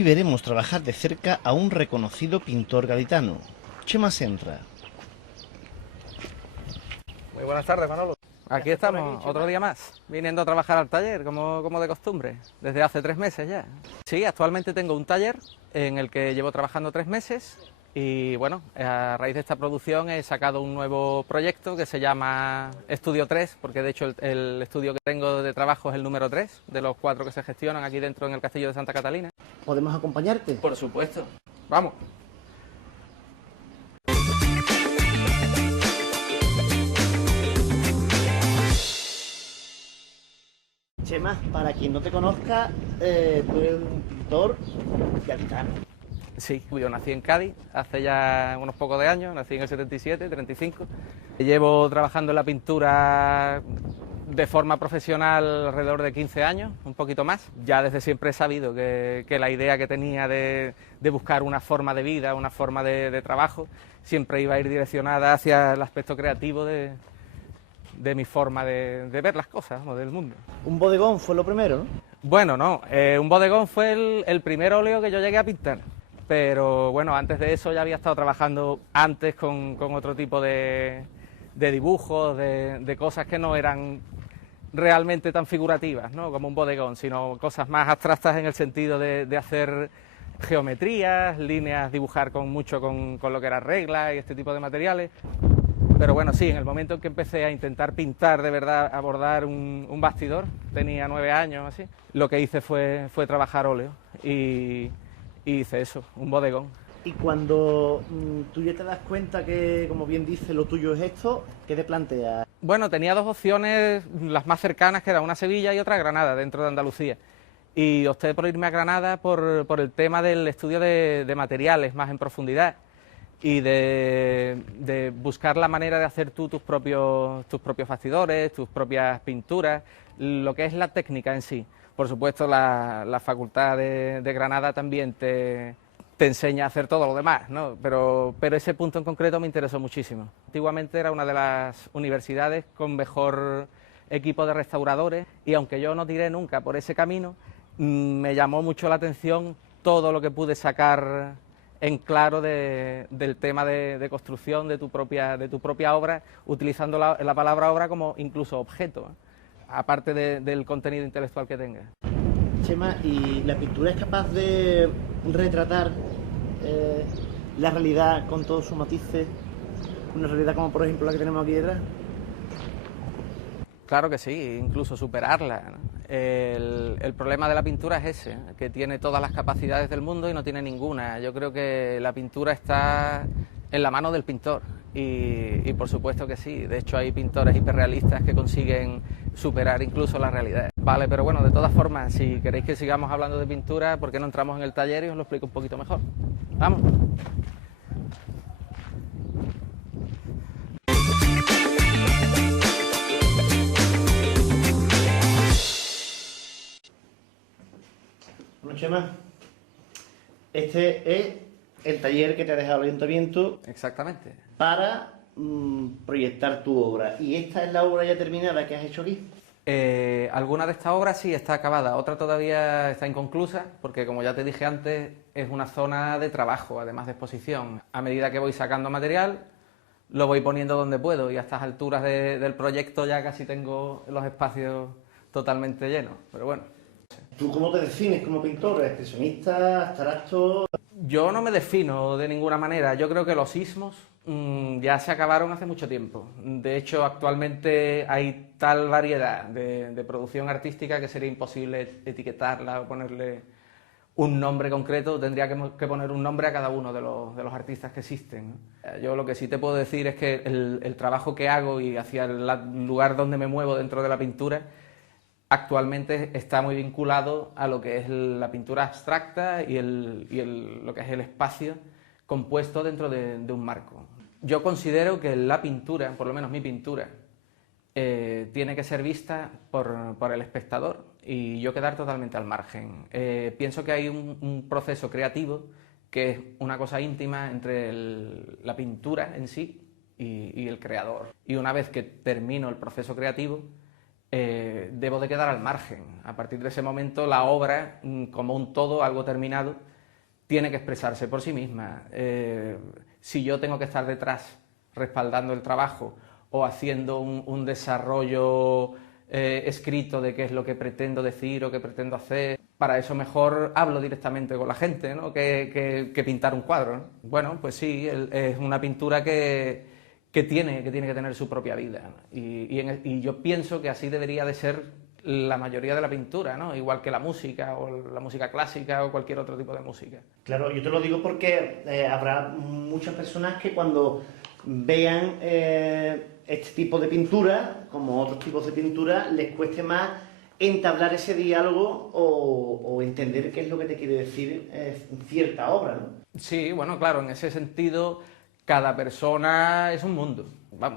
Y veremos trabajar de cerca a un reconocido pintor gaditano, Chema Senra. Muy buenas tardes, Manolo. Aquí estamos, otro día más, viniendo a trabajar al taller, como de costumbre, desde hace 3 meses ya. Sí, actualmente tengo un taller en el que llevo trabajando 3 meses y bueno, a raíz de esta producción he sacado un nuevo proyecto que se llama Estudio 3, porque de hecho el estudio que tengo de trabajo es el número 3 de los 4 que se gestionan aquí dentro en el Castillo de Santa Catalina. ¿Podemos acompañarte? Por supuesto. Vamos. Chema, para quien no te conozca, tú eres un pintor gaditano. Sí, yo nací en Cádiz hace ya unos pocos de años, nací en el 77, 35. Llevo trabajando en la pintura de forma profesional alrededor de 15 años, un poquito más. Ya desde siempre he sabido que la idea que tenía de buscar una forma de vida, una forma de trabajo, siempre iba a ir direccionada hacia el aspecto creativo de mi forma de ver las cosas, ¿no?, del mundo. Un bodegón fue lo primero, ¿no? Bueno, no, un bodegón fue el primer óleo que yo llegué a pintar. Pero bueno, antes de eso ya había estado trabajando antes con otro tipo de dibujos, de cosas que no eran realmente tan figurativas, ¿no?, como un bodegón, sino cosas más abstractas en el sentido de hacer geometrías, líneas, dibujar mucho con lo que era regla y este tipo de materiales. Pero bueno, sí, en el momento en que empecé a intentar pintar de verdad, abordar un bastidor, tenía 9 años así, lo que hice fue trabajar óleo y hice eso, un bodegón. Y cuando tú ya te das cuenta que, como bien dice, lo tuyo es esto, ¿qué te planteas? Bueno, tenía 2 opciones, las más cercanas, que era una Sevilla y otra Granada, dentro de Andalucía. Y opté por irme a Granada por el tema del estudio de materiales más en profundidad y de buscar la manera de hacer tú tus propios bastidores, tus propias pinturas, lo que es la técnica en sí. Por supuesto, la Facultad de Granada también te enseña a hacer todo lo demás, ¿no? Pero ese punto en concreto me interesó muchísimo. Antiguamente era una de las universidades con mejor equipo de restauradores y aunque yo no tiré nunca por ese camino, me llamó mucho la atención todo lo que pude sacar en claro del tema de construcción de tu propia obra, utilizando la palabra obra como incluso objeto, ¿eh?, aparte del contenido intelectual que tenga. Chema, ¿y la pintura es capaz de retratar la realidad con todos sus matices? Una realidad como por ejemplo la que tenemos aquí detrás. Claro que sí, incluso superarla, ¿no? El problema de la pintura es ese, que tiene todas las capacidades del mundo y no tiene ninguna. Yo creo que la pintura está en la mano del pintor y por supuesto que sí. De hecho hay pintores hiperrealistas que consiguen superar incluso la realidad. Vale, pero bueno, de todas formas, si queréis que sigamos hablando de pintura, ¿por qué no entramos en el taller y os lo explico un poquito mejor? ¡Vamos! Bueno, Chema, este es el taller que te ha dejado el ayuntamiento. Exactamente. Para proyectar tu obra. ¿Y esta es la obra ya terminada que has hecho aquí? Alguna de estas obras sí está acabada, otra todavía está inconclusa, porque como ya te dije antes, es una zona de trabajo, además de exposición. A medida que voy sacando material, lo voy poniendo donde puedo y a estas alturas del proyecto ya casi tengo los espacios totalmente llenos, pero bueno. ¿Tú cómo te defines como pintor? ¿Expresionista, abstracto? Yo no me defino de ninguna manera, yo creo que los ismos ya se acabaron hace mucho tiempo. De hecho, actualmente hay tal variedad de producción artística que sería imposible etiquetarla o ponerle un nombre concreto, tendría que poner un nombre a cada uno de los artistas que existen, ¿no? Yo lo que sí te puedo decir es que el trabajo que hago y hacia el lugar donde me muevo dentro de la pintura actualmente está muy vinculado a lo que es la pintura abstracta y lo que es el espacio compuesto dentro de un marco. Yo considero que la pintura, por lo menos mi pintura, tiene que ser vista por el espectador y yo quedar totalmente al margen. Pienso que hay un proceso creativo que es una cosa íntima entre la pintura en sí y el creador. Y una vez que termino el proceso creativo, debo de quedar al margen. A partir de ese momento la obra, como un todo, algo terminado, tiene que expresarse por sí misma. Si yo tengo que estar detrás respaldando el trabajo o haciendo un desarrollo escrito de qué es lo que pretendo decir o qué pretendo hacer, para eso mejor hablo directamente con la gente, ¿no? que pintar un cuadro, ¿no? Bueno, pues sí, es una pintura que tiene que tener su propia vida, ¿no? Y yo pienso que así debería de ser la mayoría de la pintura, ¿no? Igual que la música o la música clásica o cualquier otro tipo de música. Claro, yo te lo digo porque habrá muchas personas que cuando vean este tipo de pintura, como otros tipos de pintura, les cueste más entablar ese diálogo o entender qué es lo que te quiere decir cierta obra, ¿no? Sí, bueno, claro, en ese sentido, cada persona es un mundo.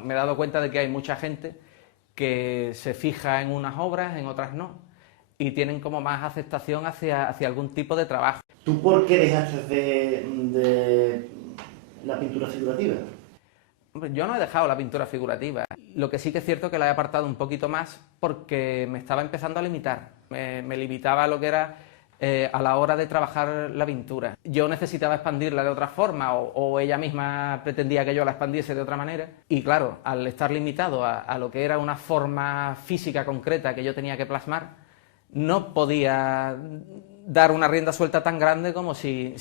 Me he dado cuenta de que hay mucha gente que se fija en unas obras, en otras no, y tienen como más aceptación hacia algún tipo de trabajo. ¿Tú por qué dejaste de la pintura figurativa? Yo no he dejado la pintura figurativa. Lo que sí que es cierto que la he apartado un poquito más porque me estaba empezando a limitar. Me limitaba a lo que era a la hora de trabajar la pintura. Yo necesitaba expandirla de otra forma o ella misma pretendía que yo la expandiese de otra manera. Y claro, al estar limitado a lo que era una forma física concreta que yo tenía que plasmar, no podía dar una rienda suelta tan grande como si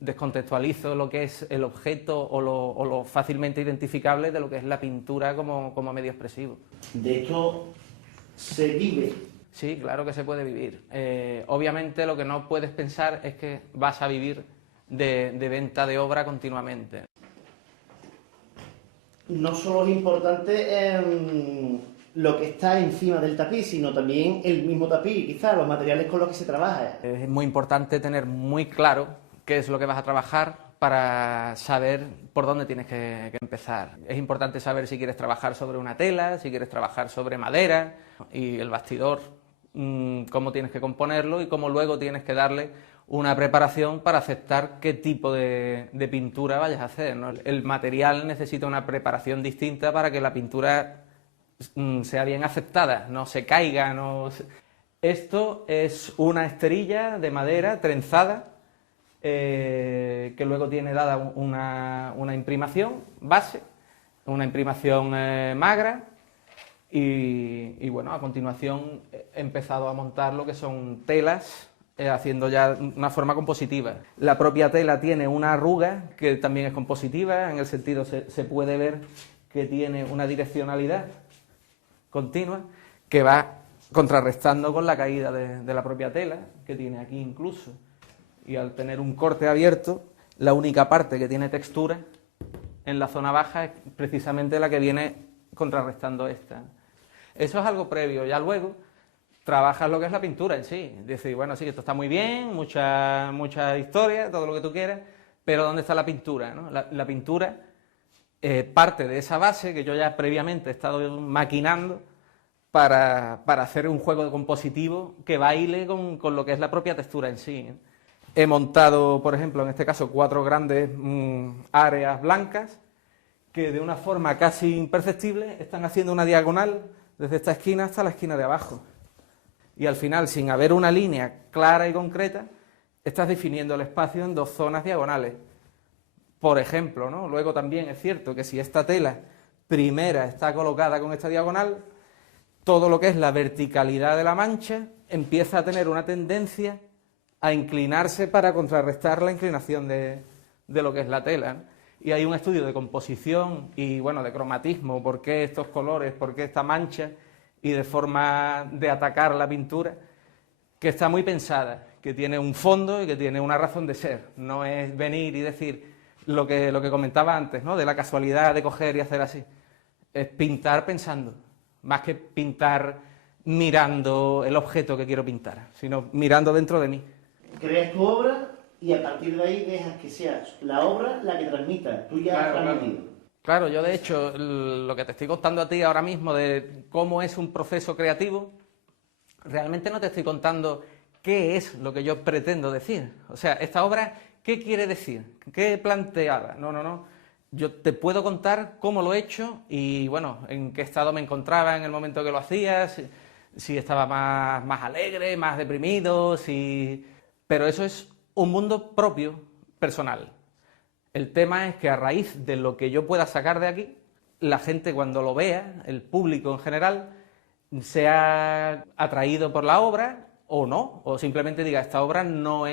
descontextualizo lo que es el objeto o lo fácilmente identificable de lo que es la pintura como medio expresivo. De hecho, se vive. Sí, claro que se puede vivir. Obviamente lo que no puedes pensar es que vas a vivir de venta de obra continuamente. No solo es importante lo que está encima del tapiz, sino también el mismo tapiz, quizás los materiales con los que se trabaja. Es muy importante tener muy claro qué es lo que vas a trabajar para saber por dónde tienes que empezar. Es importante saber si quieres trabajar sobre una tela, si quieres trabajar sobre madera y el bastidor, cómo tienes que componerlo y cómo luego tienes que darle una preparación para aceptar qué tipo de pintura vayas a hacer, ¿no? El material necesita una preparación distinta para que la pintura sea bien aceptada, no se caiga, Esto es una esterilla de madera trenzada que luego tiene dada una imprimación base, una imprimación magra y bueno, a continuación he empezado a montar lo que son telas haciendo ya una forma compositiva. La propia tela tiene una arruga que también es compositiva, en el sentido se puede ver que tiene una direccionalidad continua que va contrarrestando con la caída de la propia tela, que tiene aquí incluso. Y al tener un corte abierto, la única parte que tiene textura en la zona baja es precisamente la que viene contrarrestando esta. Eso es algo previo, ya luego trabajas lo que es la pintura en sí. Decir, bueno, sí, esto está muy bien, mucha historia, todo lo que tú quieras, pero ¿dónde está la pintura, ¿no? La pintura parte de esa base que yo ya previamente he estado maquinando para hacer un juego compositivo que baile con lo que es la propia textura en sí. He montado, por ejemplo, en este caso, 4 grandes áreas blancas que de una forma casi imperceptible están haciendo una diagonal desde esta esquina hasta la esquina de abajo. Y al final, sin haber una línea clara y concreta, estás definiendo el espacio en 2 zonas diagonales. Por ejemplo, ¿no? Luego también es cierto que si esta tela primera está colocada con esta diagonal, todo lo que es la verticalidad de la mancha empieza a tener una tendencia a inclinarse para contrarrestar la inclinación de lo que es la tela, ¿no? Y hay un estudio de composición y, bueno, de cromatismo, por qué estos colores, por qué esta mancha, y de forma de atacar la pintura, que está muy pensada, que tiene un fondo y que tiene una razón de ser. No es venir y decir lo que comentaba antes, ¿no? De la casualidad de coger y hacer así. Es pintar pensando, más que pintar mirando el objeto que quiero pintar, sino mirando dentro de mí. Creas tu obra y a partir de ahí dejas que sea la obra la que transmita. Tú ya has transmitido. Claro, yo de hecho, lo que te estoy contando a ti ahora mismo de cómo es un proceso creativo, realmente no te estoy contando qué es lo que yo pretendo decir. O sea, esta obra, ¿qué quiere decir? ¿Qué planteaba? No. Yo te puedo contar cómo lo he hecho y, bueno, en qué estado me encontraba en el momento que lo hacía, si estaba más alegre, más deprimido, Pero eso es un mundo propio, personal. El tema es que a raíz de lo que yo pueda sacar de aquí, la gente cuando lo vea, el público en general, sea atraído por la obra o no, o simplemente diga, esta obra no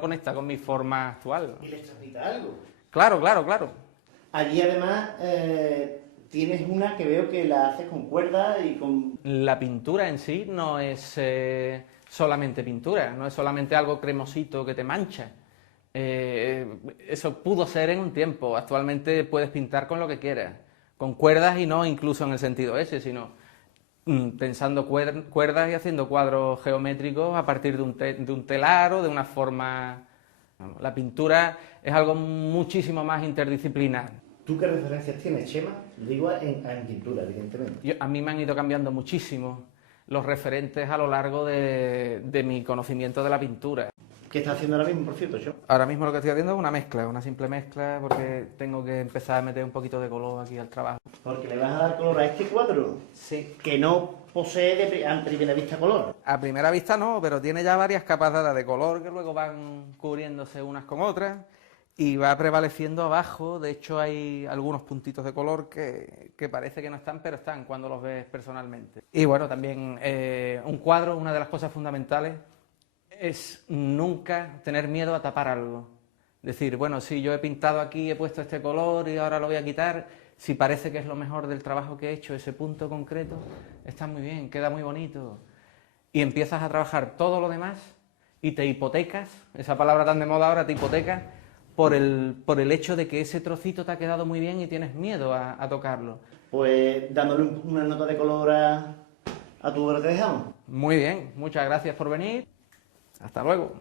conecta con mi forma actual. Y les transmita algo. Claro, claro, claro. Allí además tienes una que veo que la haces con cuerdas y con... La pintura en sí no es solamente pintura, no es solamente algo cremosito que te mancha. Eso pudo ser en un tiempo, actualmente puedes pintar con lo que quieras, con cuerdas y no incluso en el sentido ese, sino tensando cuerdas y haciendo cuadros geométricos a partir de un telar o de una forma... La pintura es algo muchísimo más interdisciplinar. ¿Tú qué referencias tienes, Chema? Digo en pintura, evidentemente. A mí me han ido cambiando muchísimo los referentes a lo largo de mi conocimiento de la pintura. ¿Qué estás haciendo ahora mismo, por cierto, Chema? Ahora mismo lo que estoy haciendo es una mezcla, una simple mezcla, porque tengo que empezar a meter un poquito de color aquí al trabajo. Porque le vas a dar color a este cuadro, Sí. que no posee a primera vista color. A primera vista no, pero tiene ya varias capas de color que luego van cubriéndose unas con otras y va prevaleciendo abajo. De hecho hay algunos puntitos de color que parece que no están, pero están cuando los ves personalmente. Y bueno, también un cuadro, una de las cosas fundamentales es nunca tener miedo a tapar algo. Decir, bueno, si yo he pintado aquí, he puesto este color y ahora lo voy a quitar, si parece que es lo mejor del trabajo que he hecho, ese punto concreto, está muy bien, queda muy bonito. Y empiezas a trabajar todo lo demás y te hipotecas, esa palabra tan de moda ahora, te hipotecas, por el hecho de que ese trocito te ha quedado muy bien y tienes miedo a tocarlo. Pues dándole una nota de color a tu obra te dejamos. Muy bien, muchas gracias por venir. Hasta luego.